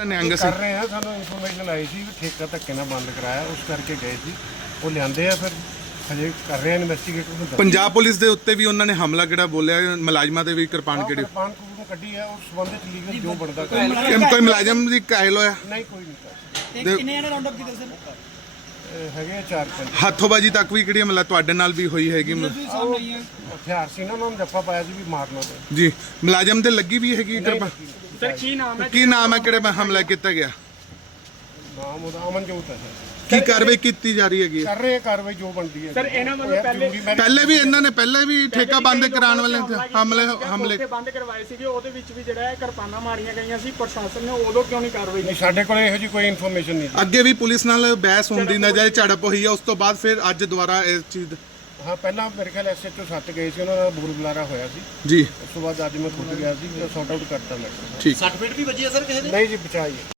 ਜਿਹੜਾ ਨਿਹੰਗ ਸੀ ਕਰ ਰਹੇ ਆ ਸਾਨੂੰ ਇਨਫੋਰਮੇਸ਼ਨ ਆਈ ਸੀ ਵੀ ਠੇਕਾ ਧੱਕੇ ਨਾਲ ਬੰਦ ਕਰਾਇਆ ਉਸ ਕਰਕੇ ਗਏ ਸੀ ਉਹ ਲਿਆਂਦੇ ਆ ਫਿਰ ਹਜੇ ਕਰ ਰਹੇ ਆ ਇਨਵੈਸਟੀਗੇਟਰ ਪੰਜਾਬ ਪੁਲਿਸ ਦੇ ਉੱਤੇ ਵੀ ਉਹਨਾਂ ਨੇ ਹਮਲਾ ਕਿਹੜਾ ਬੋਲਿਆ ਮਲਾਜਮਾਂ ਦੇ ਵੀ ਕਿਰਪਾਨ ਕਿਹੜੀ ਕਿਰਪਾਨ ਕੋਈ ਕੱਢੀ ਆ ਉਹ ਸੰਬੰਧਿਤ ਲੀਗਲ ਜੋ ਬਣਦਾ ਕਾਇਲ ਕੋਈ ਮਲਾਜਮ ਦੀ ਕਾਇਲ ਹੋਇਆ ਨਹੀਂ ਕੋਈ ਨਹੀਂ ਤੇ ਕਿੰਨੇ ਜਣੇ ਰੌਂਡਪ ਕੀ ਸਨ ਹੈਗੇ ਚਾਰ ਪੰਜ ਹੱਥੋਂ ਬਾਜੀ ਤੱਕ ਵੀ ਕਿਹੜੀ ਮਲਾ ਤੁਹਾਡੇ ਨਾਲ ਵੀ ਹੋਈ ਹੈਗੀ ਮਲਾ ਹਥਿਆਰ ਸੀ ਨਾ ਉਹਨਾਂ ਨੂੰ ਜੱਫਾ ਪਾਇਆ ਸੀ ਵੀ ਮਾਰਨੋ ਜੀ ਮਲਾਜਮ ਤੇ ਲੱਗੀ ਵੀ ਹੈਗੀ ਕਿਰਪਾ ਕੀ ਨਾਮ ਹੈ ਕੀ ਨਾਮ ਹੈ ਕਿਹੜੇ ਪੈ ਹਮਲਾ ਕੀਤਾ ਗਿਆ ਨਾਮ ਉਹਦਾ ਅਮਨ ਚੋਤਾ ਕੀ ਕਾਰਵਾਈ ਕੀਤੀ ਜਾ ਰਹੀ ਹੈਗੀ ਸਰ ਇਹ ਕਾਰਵਾਈ ਜੋ ਬਣਦੀ ਹੈ ਸਰ ਇਹਨਾਂ ਵੱਲੋਂ ਪਹਿਲੇ ਪਹਿਲੇ ਵੀ ਇਹਨਾਂ ਨੇ ਪਹਿਲੇ ਵੀ ਠੇਕਾ ਬੰਦ ਕਰਾਉਣ ਵਾਲੇ ਹਮਲੇ ਹਮਲੇ ਬੰਦ ਕਰਵਾਏ ਸੀ ਜੀ ਉਹਦੇ ਵਿੱਚ ਵੀ ਜਿਹੜਾ ਹੈ ਕਿਰਪਾਨਾਂ ਮਾਰੀਆਂ ਗਈਆਂ ਸੀ ਪ੍ਰਸ਼ਾਸਨ ਨੇ ਉਦੋਂ ਕਿਉਂ ਨਹੀਂ ਕਾਰਵਾਈ ਨਹੀਂ ਸਾਡੇ ਕੋਲ ਇਹੋ ਜੀ ਕੋਈ ਇਨਫੋਰਮੇਸ਼ਨ ਨਹੀਂ ਅੱਗੇ ਵੀ ਪੁਲਿਸ ਨਾਲ ਬਹਿਸ ਹੁੰਦੀ ਨਜ਼ਰ ਝੜਪ ਹੋਈ ਹੈ ਉਸ ਤੋਂ ਬਾਅਦ ਫਿਰ ਅੱਜ ਦੁਬਾਰਾ ਇਸ ਚੀਜ਼ ਹਾਂ ਪਹਿਲਾਂ ਮੇਰੇ ਖਿਆਲ ਐਸਏ ਤੋਂ ਸੱਟ ਗਏ ਸੀ ਉਹਨਾਂ ਦਾ ਬੋਰ ਬਲਾਰਾ ਹੋਇਆ ਸੀ ਜੀ ਉਸ ਤੋਂ ਬਾਅਦ ਅੱਜ ਮੈਂ ਖੁੱਦ ਗਿਆ ਸੀ ਤੇ ਸ਼ਾਰਟ ਆਊਟ ਕਰਤਾ ਮੈਂ ਠੀਕ ਸਰਟੀਫਿਕੇਟ ਵੀ ਵਜੀ ਅਸਰ ਕਿਸੇ ਦੇ ਨਹੀਂ ਜੀ ਬਚਾਈ